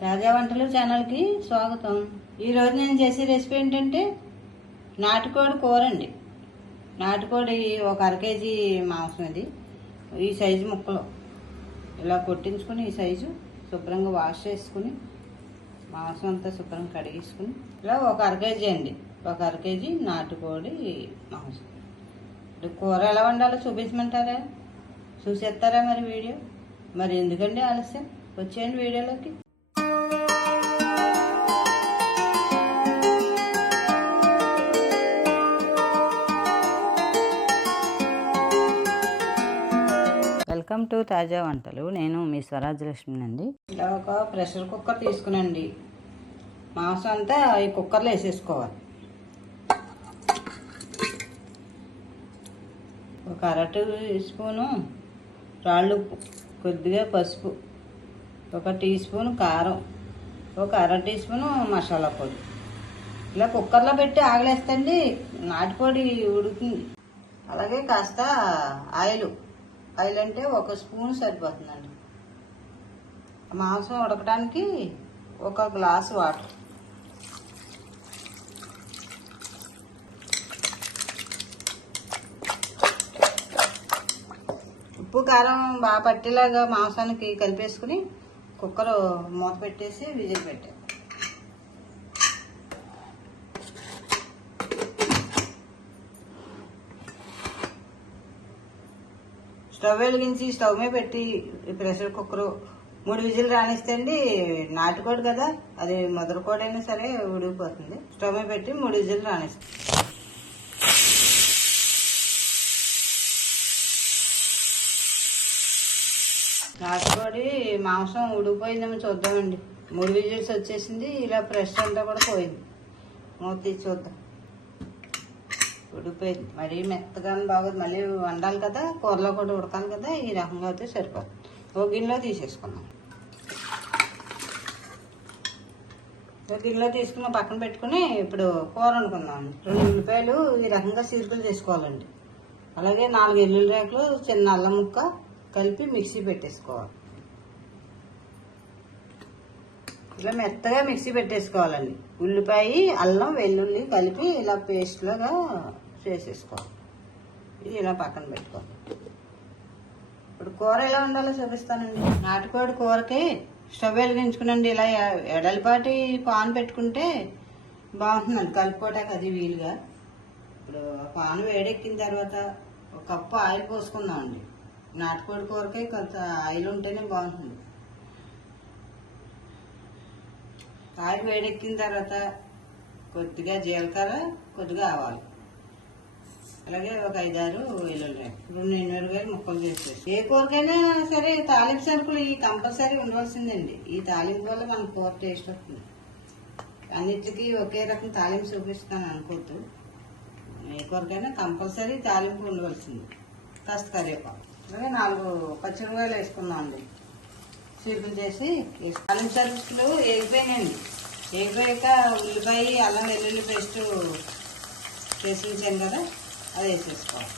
తాజా వంటలు ఛానల్కి స్వాగతం. ఈరోజు నేను చేసే రెసిపీ ఏంటంటే నాటుకోడి కూర అండి నాటుకోడి ఒక అర కేజీ మాంసం ఇది. ఈ సైజు ముక్కలు. ఇలా కొట్టించుకుని ఈ సైజు శుభ్రంగా వాష్ చేసుకుని మాంసం అంతా శుభ్రంగా కడిగేసుకుని ఇలా ఒక అర కేజీ అండి. ఒక అర కేజీ నాటుకోడి మాంసం. ఇప్పుడు కూర ఎలా వండాలో చూపించమంటారా? చూసేస్తారా మరి వీడియో? మరి ఎందుకండి ఆలస్యం? వచ్చేయండి వీడియోలోకి. టు తాజా వంటలు. నేను మీ స్వరాజ్యలక్ష్మి అండి ఇలా ఒక ప్రెషర్ కుక్కర్ తీసుకునండి. మాంసం అంతా ఈ కుక్కర్లో వేసేసుకోవాలి. ఒక అరటి టీ స్పూను రాళ్ళు ఉప్పు కొద్దిగా పసుపు ఒక టీ స్పూన్ కారం ఒక అర టీ స్పూను మసాలా పొడి. ఇలా కుక్కర్లో పెట్టి ఆగలేస్తండి నాటుకోడి ఉడుకుతుంది. అలాగే కాస్త ఆయిల్. ఆయిల్ అంటే ఒక స్పూన్ సరిపోతుందండి. మాంసం ఉడకడానికి ఒక గ్లాస్ వాటర్. ఉప్పు కారం బాగా పట్టేలాగా మాంసానికి కలిపేసుకుని కుక్కర్ మూత పెట్టేసి విజిల్ పెట్టాను స్టవ్ వెలిగించి స్టవ్ మీద పెట్టి ప్రెషర్ కుక్కర్ మూడు విజిల్ రానిస్తే అండి నాటుకోడి కదా అది మొదలకోడి అయినా సరే ఉడికిపోతుంది. స్టవ్ మీద పెట్టి మూడు విజిల్ రానిస్తాం. నాటుకోడి మాంసం ఉడికిపోయిందేమో చూద్దామండి. మూడు విజిల్స్ వచ్చేసింది ఇలా ప్రెషర్ అంతా కూడా పోయింది. మూత తీసి చూద్దాం. ఉడిపోయింది మరీ మెత్తగా బాగోదు. మళ్ళీ వండాలి కదా కూరలో కూడా ఉడకాలి కదా ఈ రకంగా అయితే సరిపోతుంది. ఒక గిన్నెలో తీసేసుకున్నాం ఒక గిన్నెలో తీసుకున్న పక్కన పెట్టుకుని ఇప్పుడు కూర వండుకుందాం. రెండు ఉల్లిపాయలు ఈ రకంగా సిరుకులు చేసుకోవాలండి. అలాగే నాలుగు ఎల్లుల్లి రేకులు చిన్న అల్లం ముక్క కలిపి మిక్సీ పెట్టేసుకోవాలి. ఇలా మెత్తగా మిక్సీ పెట్టేసుకోవాలండి. ఉల్లిపాయ అల్లం వెల్లుల్లి కలిపి ఇలా పేస్ట్లాగా చేసేసుకోవాలి. ఇది ఇలా పక్కన పెట్టుకోవాలి. ఇప్పుడు కూర ఎలా ఉండాలో చూపిస్తానండి. నాటుకోడి కూరకి స్టవ్ వెలిగించుకునండి. ఇలా ఎడలిపాటి ఎడలపాటి పాన్ పెట్టుకుంటే బాగుంటుందండి. కలుపుకోవటానికి అది వీలుగా. ఇప్పుడు పాన్ వేడెక్కిన తర్వాత ఒక కప్పు ఆయిల్ పోసుకుందామండి. నాటుకోడి కూరకి కొంత ఆయిల్ ఉంటేనే బాగుంటుంది. కాయ వేడెక్కిన తర్వాత కొద్దిగా జీలకర్ర కొద్దిగా ఆవాలు. అలాగే ఒక ఐదారు వెల్లుల్లి రెండు ఎనిమిది ముక్కలు చేసేసి. ఏ కూరకైనా సరే తాలింపు సరుకులు ఈ కంపల్సరీ ఉండవలసిందండి. ఈ తాలింపు వల్ల మన కూర టేస్ట్ వస్తుంది. అన్నిటికీ ఒకే రకం తాలింపు చూపిస్తాను అనుకోవద్దు ఏ కూరకైనా కంపల్సరీ తాలింపు ఉండవలసింది. కాస్త కరివేపాకు. అలాగే నాలుగు పచ్చిమిరకాయలు వేసుకుందాం అండి చీపులు చేసి వేసి- తాలింపు సరుకులు ఎగిపోయాక ఉల్లిపాయ అల్లం వెల్లుల్లి పేస్ట్ చేసి ఉంచాను కదా అది వేసేసుకోవాలి.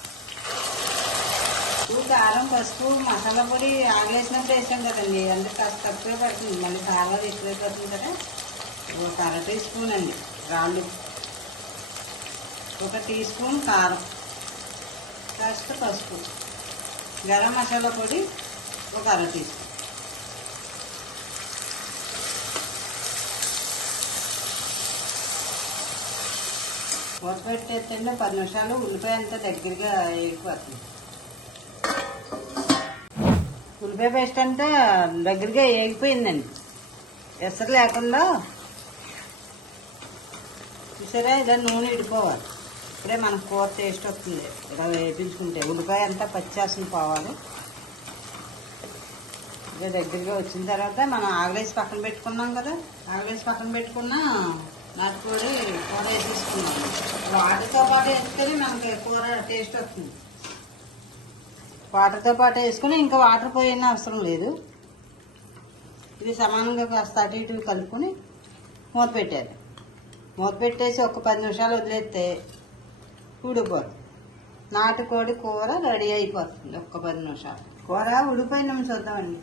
ఉప్పు కారం పసుపు మసాలా పొడి ఆగలేసినప్పుడు వేసాం కదండి. అంటే కాస్త తక్కువే పడుతుంది. మళ్ళీ కారం ఎక్కువే పడుతుంది కదా. ఒక అర టీ స్పూన్ అండి రాళ్ళు. ఒక టీ స్పూన్ కారం. కాస్త పసుపు. గరం మసాలా పొడి ఒక అర టీ స్పూన్. మూత పెట్టేస్తే పది నిమిషాలు ఉల్లిపాయ అంతా దగ్గరగా వేగిపోతుంది ఉల్లిపాయ పేస్ట్ అంతా దగ్గరగా వేగిపోయిందండి ఎసరు లేకుండా చూసారా ఇలా నూనె ఇడిపోవాలి. ఇప్పుడే మనకు కూర టేస్ట్ వస్తుంది. ఇలా వేపించుకుంటే ఉల్లిపాయ అంతా పచ్చేసిన పోవాలి. ఇదే దగ్గరగా వచ్చిన తర్వాత మనం ఆగలేసి పక్కన పెట్టుకున్నాం కదా. ఆగలేసి పక్కన పెట్టుకున్నా నాటుకోడి కూర వేసేసుకున్నాను వాటితో పాటు వేసుకొని మనకి కూర టేస్ట్ వస్తుంది. వాటర్తో పాటు వేసుకుని ఇంకా వాటర్ పోయిన అవసరం లేదు. ఇది సమానంగా కాస్త అటు ఇటు కలుపుకొని మూత పెట్టారు మూత పెట్టేసి ఒక పది నిమిషాలు వదిలేస్తే ఉడిపోతుంది నాటుకోడి కూర రెడీ అయిపోతుంది. ఒక్క పది నిమిషాలు. కూర ఉడిపోయిన చూద్దామండి.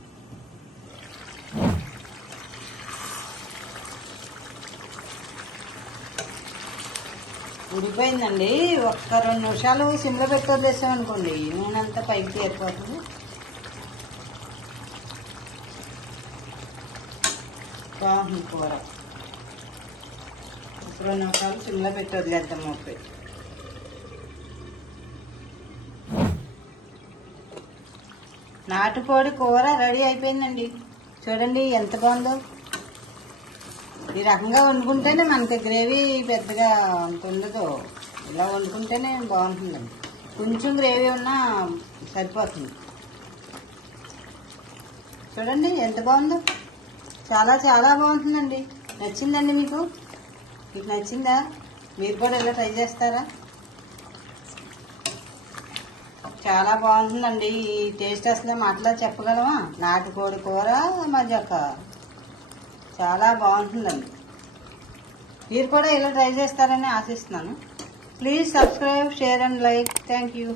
ఉడిపోయిందండి ఒక్క రెండు నిమిషాలు సిమ్లో పెట్టి వదిలేసాం అనుకోండి. నూనె అంతా పైకి చేరిపోతుంది బాగుంది కూర. ఒక రెండు నిమిషాలు సిమ్లో పెట్టి వదిలేద్దాం ముప్పై నాటుకోడి కూర రెడీ అయిపోయిందండి. చూడండి ఎంత బాగుందో. ఈ రకంగా వండుకుంటేనే మనకి గ్రేవీ పెద్దగా అంత ఉండదు. ఇలా వండుకుంటేనే బాగుంటుందండి కొంచెం గ్రేవీ ఉన్నా సరిపోతుంది. చూడండి ఎంత బాగుందో. చాలా చాలా బాగుంటుందండి. నచ్చిందండి మీకు? మీకు నచ్చిందా? మీరు కూడా ఇలా ట్రై చేస్తారా? చాలా బాగుంటుందండి. ఈ టేస్ట్ అసలు మాటలో చెప్పగలమా? నాటుకోడి కూర మధ్యక్క చాలా బాగుంటుందండి. మీరు కూడా ఇలా ట్రై చేస్తారని ఆశిస్తున్నాను. Please subscribe share and like thank you